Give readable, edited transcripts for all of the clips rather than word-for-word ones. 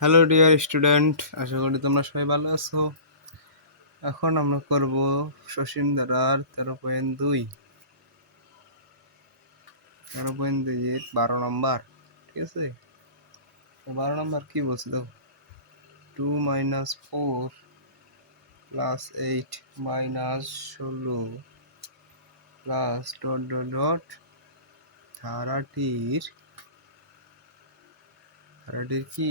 Hello dear student, আশা করি তোমরা সবাই ভালো আছো। এখন আমরা করব শশীন্দ্রার 13.2 এর 12 নম্বর। ঠিক আছে, তো 12 নম্বর কি বলছে দেখো, 2 - 4 + 8 - 16 + ... ধারাটির কি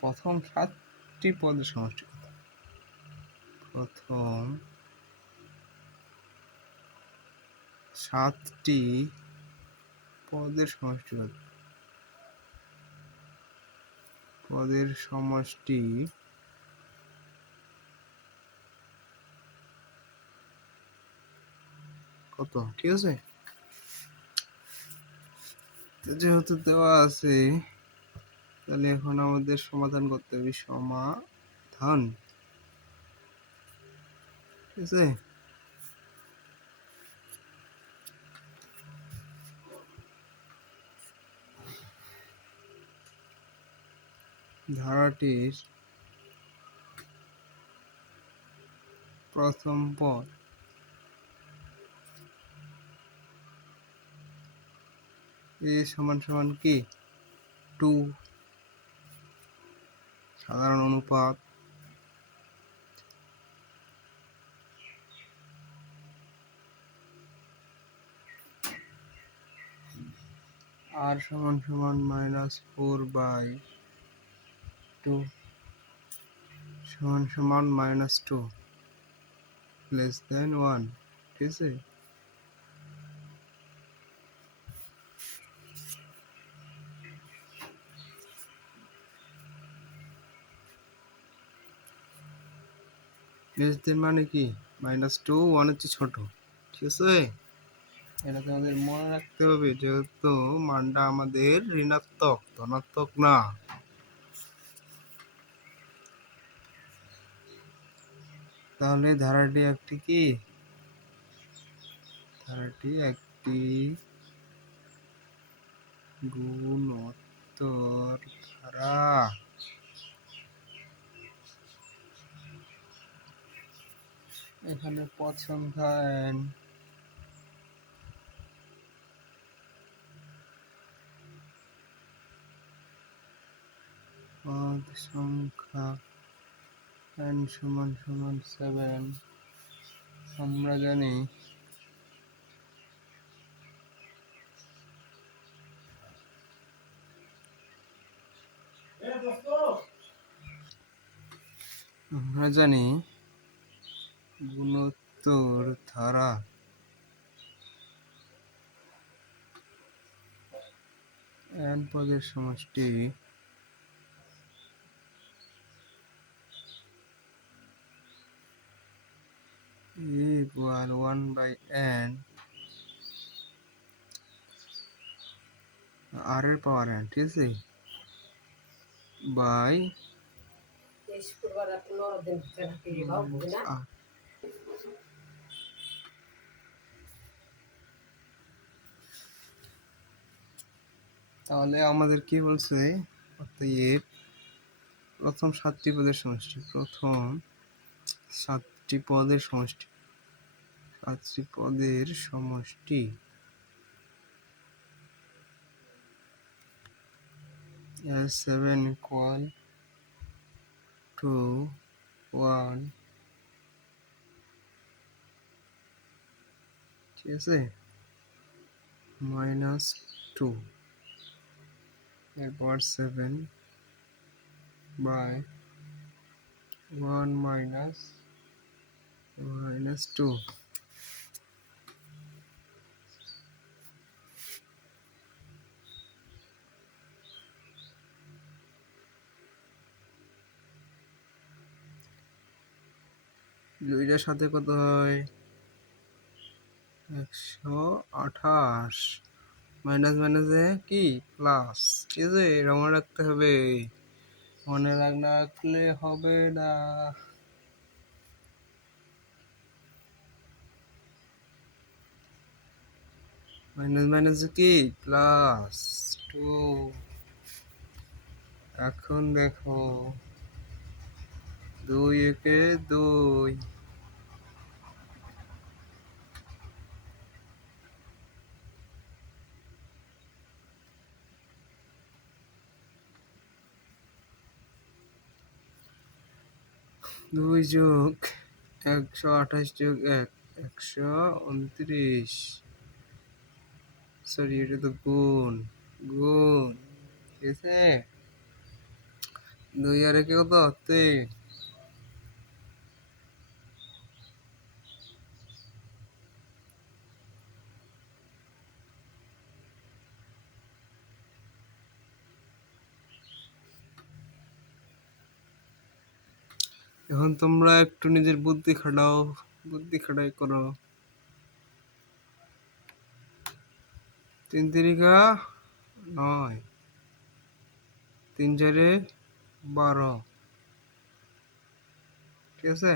প্রথম 7টি পদের সমষ্টি কত? প্রথম 7টি পদের সমষ্টি কত? পদের সমষ্টি কত? ঠিক আছে, তো যেহেতু দেওয়া আছে তাহলে এখন আমাদের সমাধান করতে হবে। সমাধান, ঠিক আছে। ধারাটির প্রথম পদ এ সমান সমান কি 2, সাধারণ অনুপাত। আর সমান সমান -4/2 সমান সমান -2 < 1, ঠিক আছে। মানে কি -2, 1 হচ্ছে ছোট, ঠিক আছে। এটা তোমাদের মনে রাখতে হবে, যেহেতু মানটা আমাদের ঋণাত্মক, ধনাত্মক না। তাহলে ধারাটি একটি গুণোত্তর ধারা। এখানে পদ সংখ্যা n, পদ সংখ্যা n সমান সমান 7। আমরা জানি গুণোত্তর ধারা n পদের সমষ্টি = 1/n r এর পাওয়ার n, ঠিক আছে, বাই তাহলে আমাদের কি বলছে, অতএব প্রথম 7টি পদের সমষ্টি, প্রথম 7টি পদের সমষ্টি, 7টি পদের সমষ্টি L7 = 1, ঠিক আছে, -2 এরপর 7/1 - -2। দুইটার সাথে কত হয়? 128, মাইনাস মাইনাসে কি প্লাস, ঠিক আছে। এটা মনে রাখতে হবে, মনে রাখলে হবে না। মাইনাস মাইনাসে কি প্লাস 2, এখন দেখো 2 একে 2, দুই যোগ 128 যোগ 1 129, সরি এটা তো গুণ গুণ, ঠিক আছে। 2 আর একে কত 3, এখন তোমরা একটু নিজের বুদ্ধি খাটাও, বুদ্ধি খাটাই করো। 3 তিরিকা 9, 3 চারে 12, ঠিক আছে।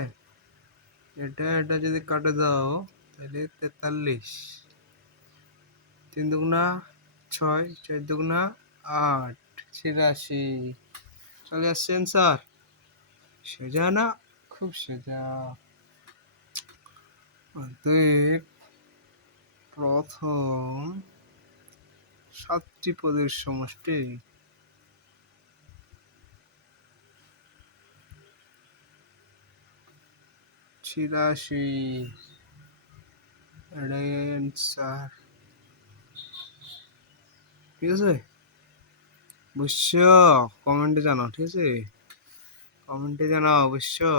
এটা যদি কাটে দাও তাহলে 43, 3 দুগুণা 6, 4 দুগুণা 8, 86। চলে আসছে অ্যান্সার। সোজা না, খুব সোজা। অতএব প্রথম 7টি পদের সমষ্টি 86, এটাই অ্যান্সার, ঠিক আছে। বুঝছো? কমেন্টে জানাও, ঠিক আছে, কমেন্টে জানাও, বুঝছো?